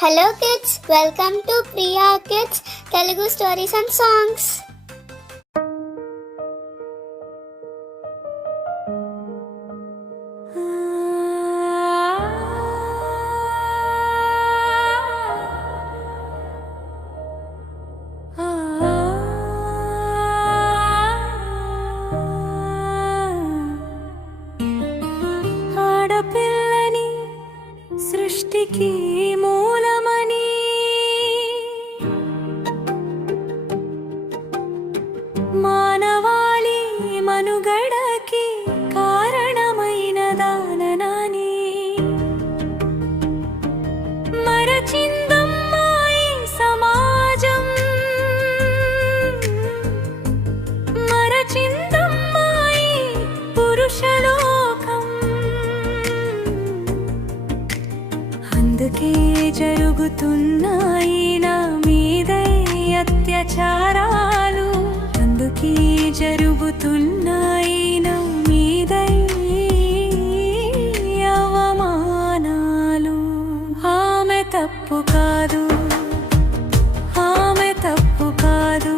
Hello kids, welcome to Priya Kids Telugu Stories and Songs. ఆడపిల్లని సృష్టికి మూలమని మానవాళి మనుగడకి కారణమైన దాననాని మరచిందమ్మాయి సమాజం మరచిందమ్మాయి పురుషలోకం అందుకే జరుగుతున్నాయి నా మీదే అత్యాచారాలు అందుకే జరుగుతున్నాయి నా మీదే అవమానాలు ఆమె తప్పు కాదు ఆమె తప్పు కాదు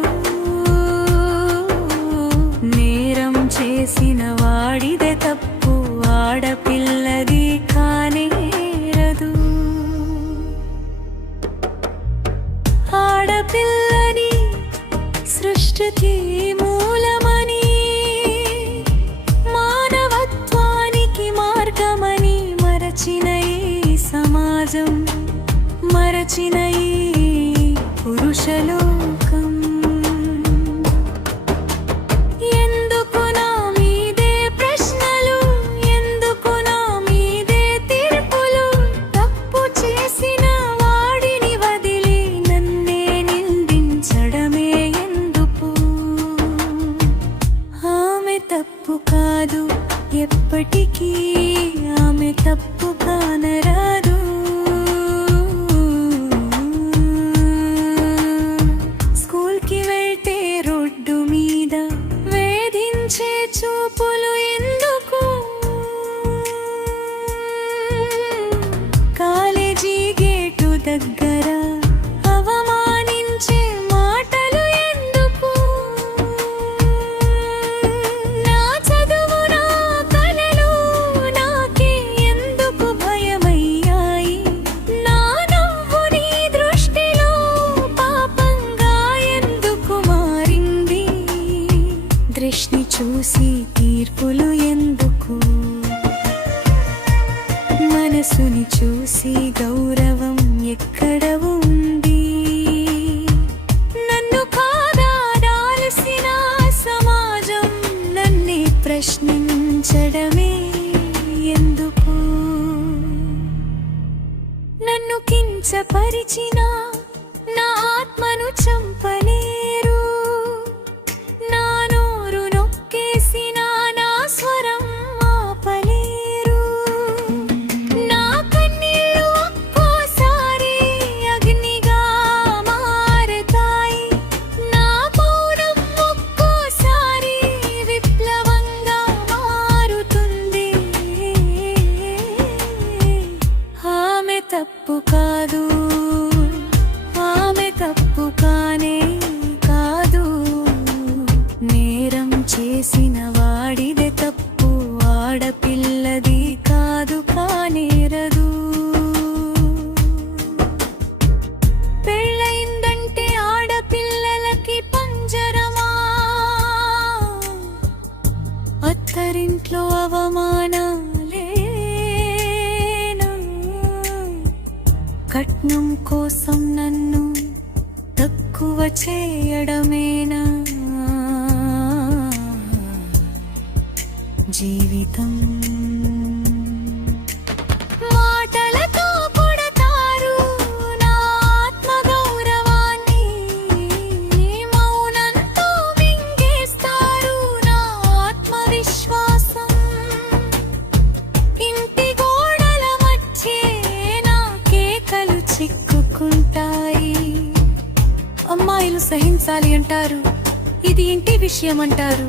నేరం చేసిన వాడిదే తప్పు ఆడపిల్లది కానేరదు ఆడపిల్లని సృష్టికి మూలమని మానవత్వానికి మార్గమని మరచిన ఈ సమాజం మరచిన ఈ పురుషలోకం ఎందుకు నా మీదే ప్రశ్నలు ఎందుకు నా మీదే తీర్పులు తప్పు చేసిన వాడిని వదిలి నన్నే నిందించడమే ఎందుకు ఆమె తప్పు కాదు ఎప్పటికీ ఆమె తప్పు కానరాదు స్కూల్కి వెళ్తే రోడ్డు మీద వేధించే చూపులు ఎందుకు కాలేజీ గేటు దగ్గర అవమానించే మాటలు ఎందుకు నా చదువు నా కలలు నాకే ఎందుకు భయమయ్యాయి నా నవ్వు నీ దృష్టిలో పాపంగా ఎందుకు మారింది దృష్టి చూసి తీర్పులు ఎందుకు మనసుని చూసి గౌరవం ఎక్కడ ఉంది నన్ను కాదాడాల్సిన సమాజం నన్నే ప్రశ్నించడమే ఎందుకు నన్ను కించపరిచిన నా ఆత్మను చంపలేరు నా నోరు నొక్కేసిన నా స్వరం ఆపలేరు నా కన్నీళ్ళు ఒక్కోసారి అగ్నిగా మారతాయి నా మౌనం ఒక్కోసారి విప్లవంగా మారుతుంది ఆమె తప్పు కాదు ఆమె తప్పు కానే కాదు నేరం చేసిన వాడిదే తప్పు ఆడపిల్లది కాదు కానేరదు పెళ్ళయిందంటే ఆడపిల్లలకి పంజరమా అత్తరింట్లో అవమానాలేనా కట్నం కోసం నన్ను తక్కువ చేయడమేనా జీవితం మాటలతో కొడతారు నా ఆత్మగౌరవాన్ని మౌనంతో మింగేస్తారు నా ఆత్మవిశ్వాసం ఇంటి గోడల మధ్యే నా కేకలు చిక్కుకుంటాయి అమ్మాయిలు సహించాలి అంటారు ఇది ఇంటి విషయం అంటారు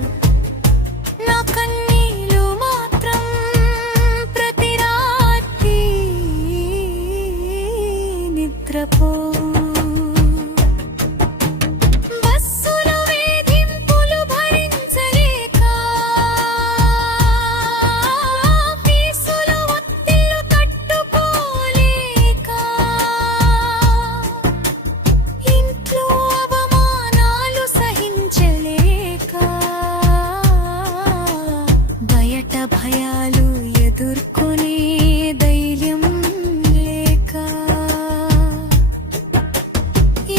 నా కన్నీలు మాత్రం ప్రతి రాత్రి నిద్ర నిద్రపోవు. బస్సుల వేధింపులు భరించలేక, ఫీసుల ఒత్తిళ్లు తట్టుకోలేక, ఇంట్లో అవమానాలు సహించలేక, బయట భయాలు ఎదుర్కొనే ధైర్యం లేక,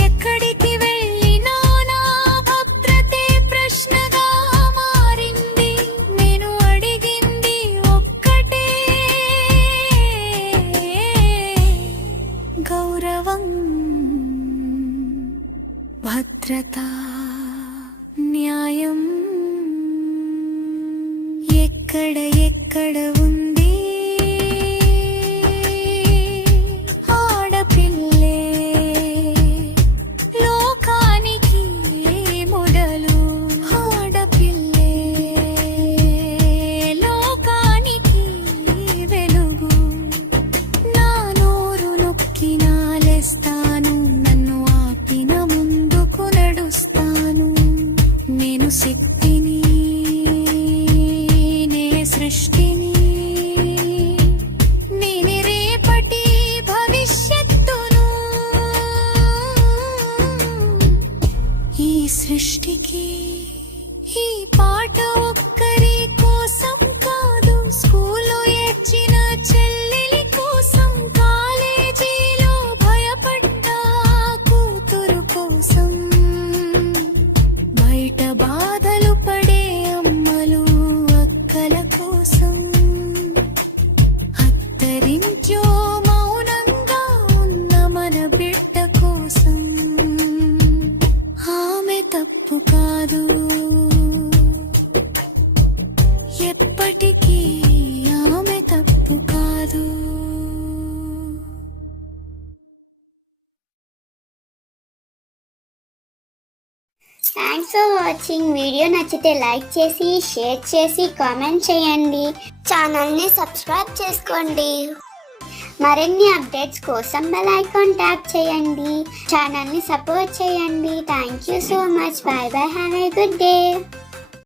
ఎక్కడికి వెళ్ళినా నా భద్రతే ప్రశ్నగా మారింది. నేను అడిగింది ఒక్కటే, గౌరవం, భద్రత, న్యాయం. ఎక్కడ ఉంది ఆడపిల్లే లోకానికి మొదలు, ఆడపిల్లే లోకానికి వెలుగు. నా నోరు నొక్కి నాలేస్తాను, నన్ను ఆపిన ముందుకు నడుస్తాను. నేను శక్తిని, సృష్టిని, నేనే రేపటి భవిష్యత్తును. ఈ సృష్టికి ఈ పాట ఒక్కరి కోసం కాదు, స్కూల్లో ఏడ్చిన చెల్లెలి కోసం, కాలేజీలో భయపడ్డ కూతురు కోసం, బయట బాధలు పడే అమ్మలు అక్కల కోసం, హత్తరించో మౌనంగా ఉన్న మన బిడ్డ కోసం. ఆమె తప్పు కాదు, ఎప్పటికీ ఆమె తప్పు కాదు. Thanks for watching. వీడియో నచ్చితే లైక్ చేసి, షేర్ చేసి, కామెంట్ చేయండి. ఛానల్ని సబ్స్క్రైబ్ చేసుకోండి. మరిన్ని అప్డేట్స్ కోసం బెల్ ఐకాన్ ట్యాప్ చేయండి. ఛానల్ని సపోర్ట్ చేయండి. Thank you so much. By by. Have a good day.